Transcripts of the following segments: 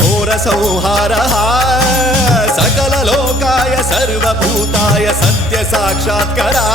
घोरसंहारः सकललोकाय सर्वभूताय सत्यसाक्षात्करा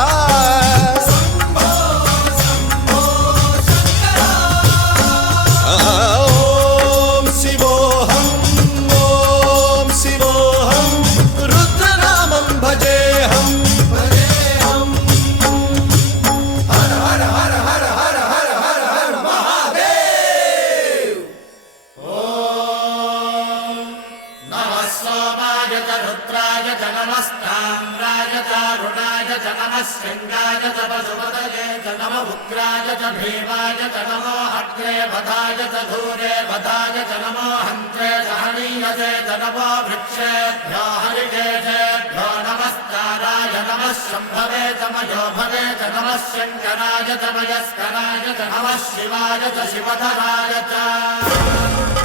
नमस्ताम्राय च नमः शृङ्गाय च पशुपतये च नम उग्राय च भीमाय च नमो अग्रे वधाय च धूरे वधाय च नमो हन्त्रे च हनीयसे च नमो वृक्षेभ्यो हरिकेशेभ्यो नमस्काराय नमः शम्भवे च भवे च नमः शङ्कराय च मयस्कराय च नमः शिवाय च शिवधराय च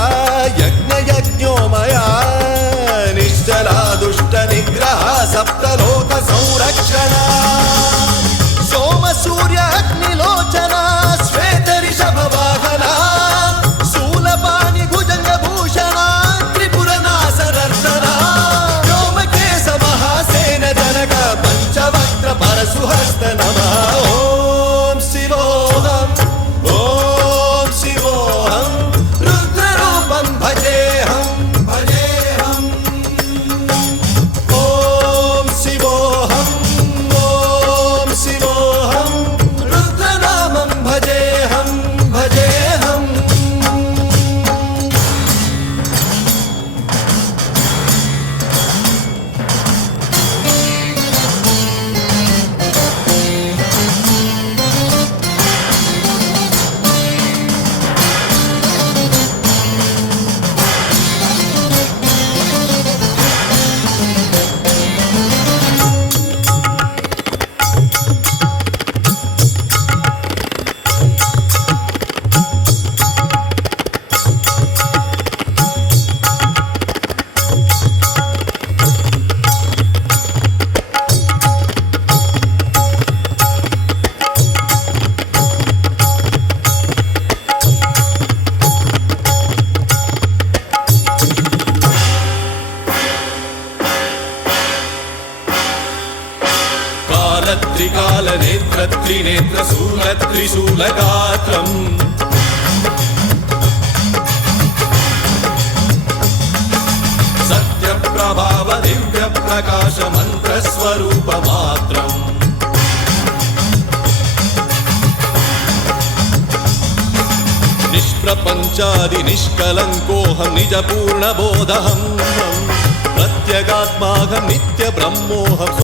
त्रिशूलत्रिशूलगात्रम् सत्यप्रभाव दिव्यप्रकाशमन्त्रस्वरूपमात्रम् निष्प्रपञ्चादिनिष्कलङ्कोऽहं निजपूर्णबोधहं प्रत्यगात्माहं नित्यब्रह्मोऽहम्